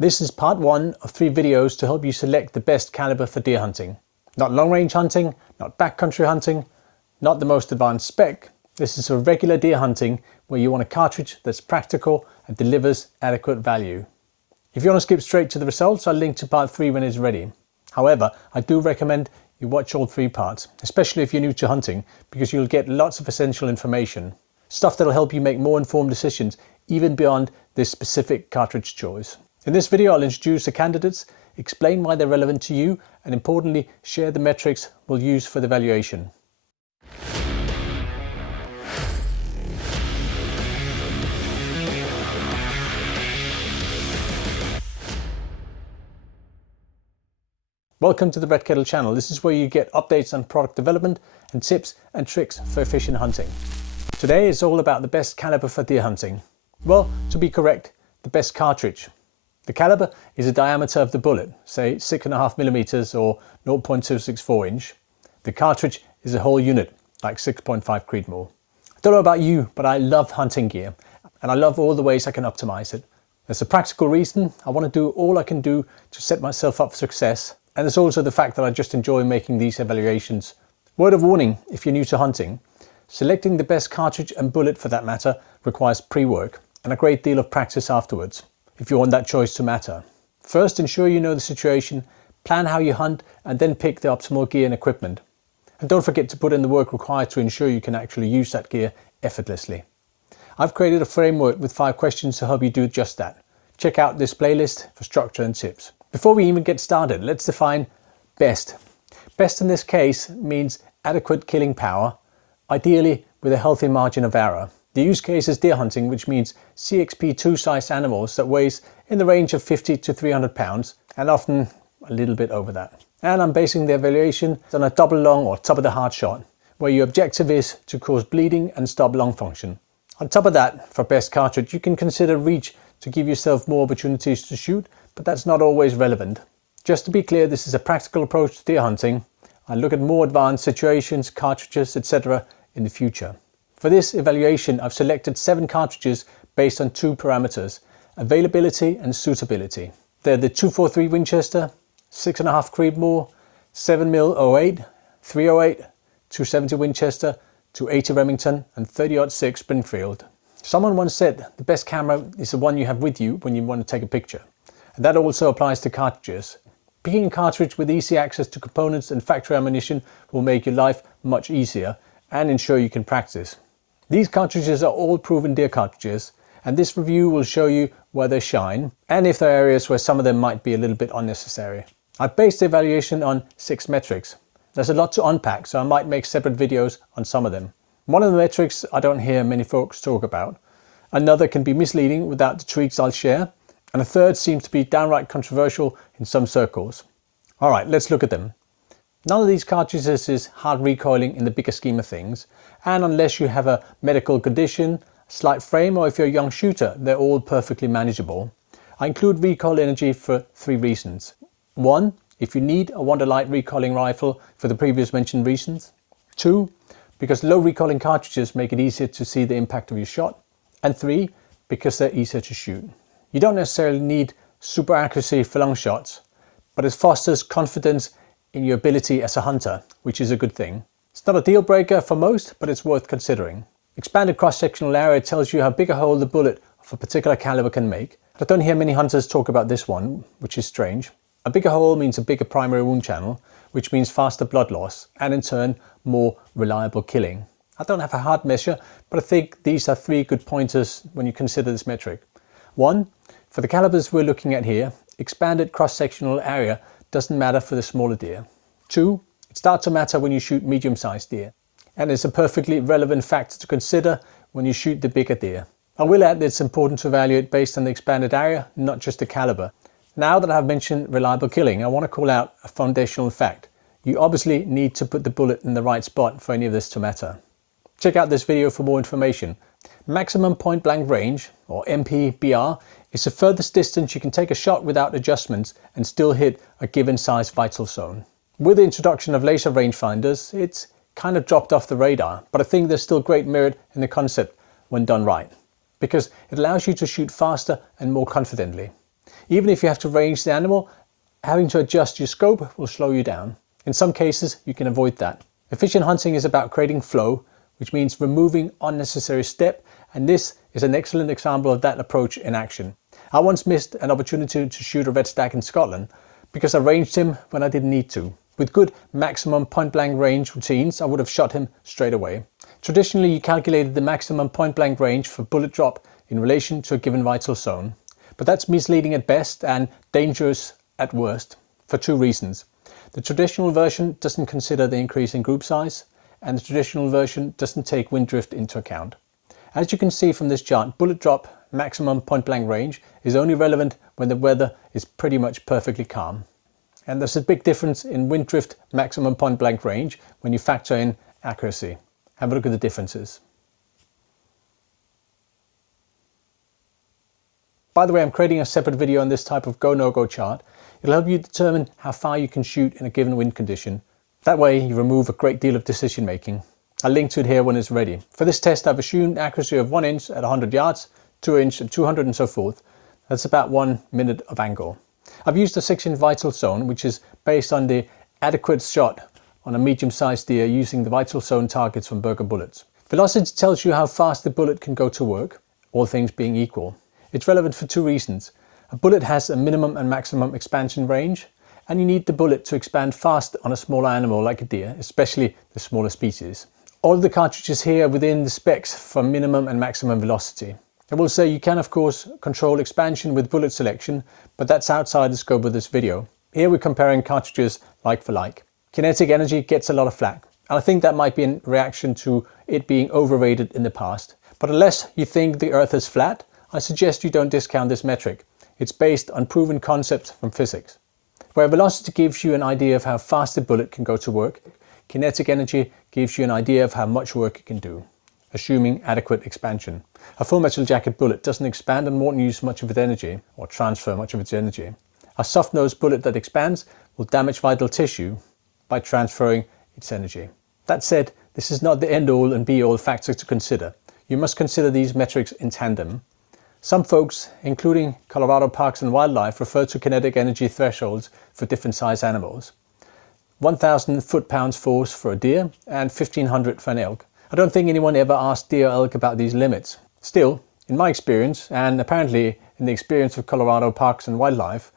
This is part 1 of 3 videos to help you select the best caliber for deer hunting. Not long range hunting, not backcountry hunting, not the most advanced spec. This is for regular deer hunting where you want a cartridge that's practical and delivers adequate value. If you want to skip straight to the results, I'll link to part 3 when it's ready. However, I do recommend you watch all 3 parts, especially if you're new to hunting, because you'll get lots of essential information. Stuff that'll help you make more informed decisions even beyond this specific cartridge choice. In this video, I'll introduce the candidates, explain why they're relevant to you, and importantly, share the metrics we'll use for the evaluation. Welcome to the Red Kettle channel. This is where you get updates on product development and tips and tricks for efficient hunting. Today is all about the best caliber for deer hunting. Well, to be correct, the best cartridge. The caliber is the diameter of the bullet, say 6.5mm or 0.264 inch. The cartridge is a whole unit, like 6.5 Creedmoor. I don't know about you, but I love hunting gear, and I love all the ways I can optimize it. There's a practical reason. I want to do all I can do to set myself up for success, and there's also the fact that I just enjoy making these evaluations. Word of warning, if you're new to hunting, selecting the best cartridge and bullet for that matter requires pre-work and a great deal of practice afterwards, if you want that choice to matter. First, ensure you know the situation, plan how you hunt, and then pick the optimal gear and equipment. And don't forget to put in the work required to ensure you can actually use that gear effortlessly. I've created a framework with 5 questions to help you do just that. Check out this playlist for structure and tips. Before we even get started, let's define best. Best in this case means adequate killing power, ideally with a healthy margin of error. The use case is deer hunting, which means CXP2 size animals that weighs in the range of 50 to 300 pounds and often a little bit over that. And I'm basing the evaluation on a double long or top of the heart shot, where your objective is to cause bleeding and stop lung function. On top of that, for best cartridge, you can consider reach to give yourself more opportunities to shoot, but that's not always relevant. Just to be clear, this is a practical approach to deer hunting. I look at more advanced situations, cartridges, etc. in the future. For this evaluation, I've selected 7 cartridges based on 2 parameters, availability and suitability. They're the 243 Winchester, 6.5 Creedmoor, 7mm 08, 308, 270 Winchester, 280 Remington, and 30-06 Springfield. Someone once said the best camera is the one you have with you when you want to take a picture. And that also applies to cartridges. Picking a cartridge with easy access to components and factory ammunition will make your life much easier and ensure you can practice. These cartridges are all proven deer cartridges, and this review will show you where they shine and if there are areas where some of them might be a little bit unnecessary. I've based the evaluation on 6 metrics. There's a lot to unpack, so I might make separate videos on some of them. One of the metrics I don't hear many folks talk about. Another can be misleading without the tweaks I'll share. And a third seems to be downright controversial in some circles. Alright, let's look at them. None of these cartridges is hard recoiling in the bigger scheme of things, and unless you have a medical condition, slight frame, or if you're a young shooter, they're all perfectly manageable. I include recoil energy for 3 reasons. 1, if you need or want a light recoiling rifle for the previous mentioned reasons. 2, because low recoiling cartridges make it easier to see the impact of your shot. And 3, because they're easier to shoot. You don't necessarily need super accuracy for long shots, but it fosters confidence in your ability as a hunter, which is a good thing. It's not a deal breaker for most, but it's worth considering. Expanded cross-sectional area tells you how big a hole the bullet of a particular caliber can make. I don't hear many hunters talk about this one, which is strange. A bigger hole means a bigger primary wound channel, which means faster blood loss and in turn more reliable killing. I don't have a hard measure, but I think these are 3 good pointers when you consider this metric. 1, for the calibers we're looking at here, expanded cross-sectional area doesn't matter for the smaller deer. 2, it starts to matter when you shoot medium-sized deer, and it's a perfectly relevant factor to consider when you shoot the bigger deer. I will add that it's important to evaluate based on the expanded area, not just the caliber. Now that I've mentioned reliable killing, I want to call out a foundational fact. You obviously need to put the bullet in the right spot for any of this to matter. Check out this video for more information. Maximum point blank range, or MPBR, is the furthest distance you can take a shot without adjustments and still hit a given size vital zone. With the introduction of laser rangefinders, it's kind of dropped off the radar, but I think there's still great merit in the concept when done right, because it allows you to shoot faster and more confidently. Even if you have to range the animal, having to adjust your scope will slow you down. In some cases, you can avoid that. Efficient hunting is about creating flow, which means removing unnecessary step, and this is an excellent example of that approach in action. I once missed an opportunity to shoot a red stag in Scotland because I ranged him when I didn't need to. With good maximum point-blank range routines, I would have shot him straight away. Traditionally, you calculated the maximum point-blank range for bullet drop in relation to a given vital zone. But that's misleading at best and dangerous at worst, for two reasons. The traditional version doesn't consider the increase in group size, and the traditional version doesn't take wind drift into account. As you can see from this chart, bullet drop maximum point-blank range is only relevant when the weather is pretty much perfectly calm. And there's a big difference in wind drift maximum point-blank range when you factor in accuracy. Have a look at the differences. By the way, I'm creating a separate video on this type of go-no-go chart. It'll help you determine how far you can shoot in a given wind condition. That way you remove a great deal of decision making. I'll link to it here when it's ready. For this test I've assumed accuracy of 1 inch at 100 yards, 2 inch at 200 and so forth. That's about 1 minute of angle. I've used a 6-inch vital zone, which is based on the adequate shot on a medium-sized deer using the vital zone targets from Berger bullets. Velocity tells you how fast the bullet can go to work, all things being equal. It's relevant for two reasons. A bullet has a minimum and maximum expansion range, and you need the bullet to expand fast on a smaller animal like a deer, especially the smaller species. All of the cartridges here are within the specs for minimum and maximum velocity. I will say you can of course control expansion with bullet selection, but that's outside the scope of this video. Here we're comparing cartridges like for like. Kinetic energy gets a lot of flack, and I think that might be in reaction to it being overrated in the past. But unless you think the earth is flat, I suggest you don't discount this metric. It's based on proven concepts from physics. Where velocity gives you an idea of how fast the bullet can go to work, kinetic energy gives you an idea of how much work it can do, assuming adequate expansion. A full metal jacket bullet doesn't expand and won't use much of its energy, or transfer much of its energy. A soft-nosed bullet that expands will damage vital tissue by transferring its energy. That said, this is not the end-all and be-all factor to consider. You must consider these metrics in tandem. Some folks, including Colorado Parks and Wildlife, refer to kinetic energy thresholds for different size animals. 1,000 foot-pounds force for a deer and 1,500 for an elk. I don't think anyone ever asked deer or elk about these limits. Still, in my experience, and apparently in the experience of Colorado Parks and Wildlife,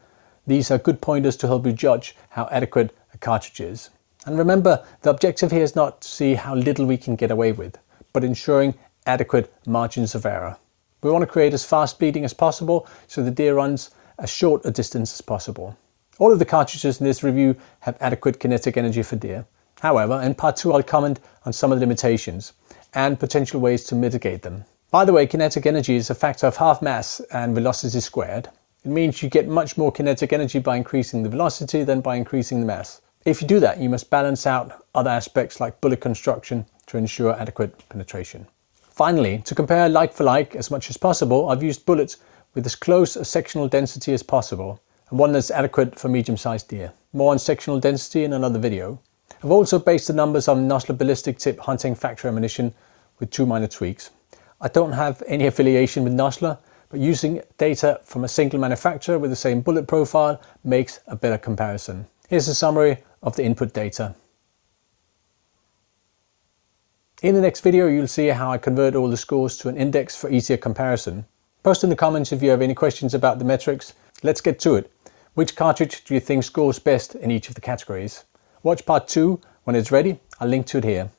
these are good pointers to help you judge how adequate a cartridge is. And remember, the objective here is not to see how little we can get away with, but ensuring adequate margins of error. We want to create as fast bleeding as possible so the deer runs as short a distance as possible. All of the cartridges in this review have adequate kinetic energy for deer. However, in part 2 I'll comment on some of the limitations and potential ways to mitigate them. By the way, kinetic energy is a factor of half mass and velocity squared. It means you get much more kinetic energy by increasing the velocity than by increasing the mass. If you do that, you must balance out other aspects like bullet construction to ensure adequate penetration. Finally, to compare like for like as much as possible, I've used bullets with as close a sectional density as possible, and one that's adequate for medium-sized deer. More on sectional density in another video. I've also based the numbers on Nosler ballistic tip hunting factory ammunition with 2 minor tweaks. I don't have any affiliation with Nosler, but using data from a single manufacturer with the same bullet profile makes a better comparison. Here's a summary of the input data. In the next video you'll see how I convert all the scores to an index for easier comparison. Post in the comments if you have any questions about the metrics. Let's get to it. Which cartridge do you think scores best in each of the categories? Watch part 2 when it's ready. I'll link to it here.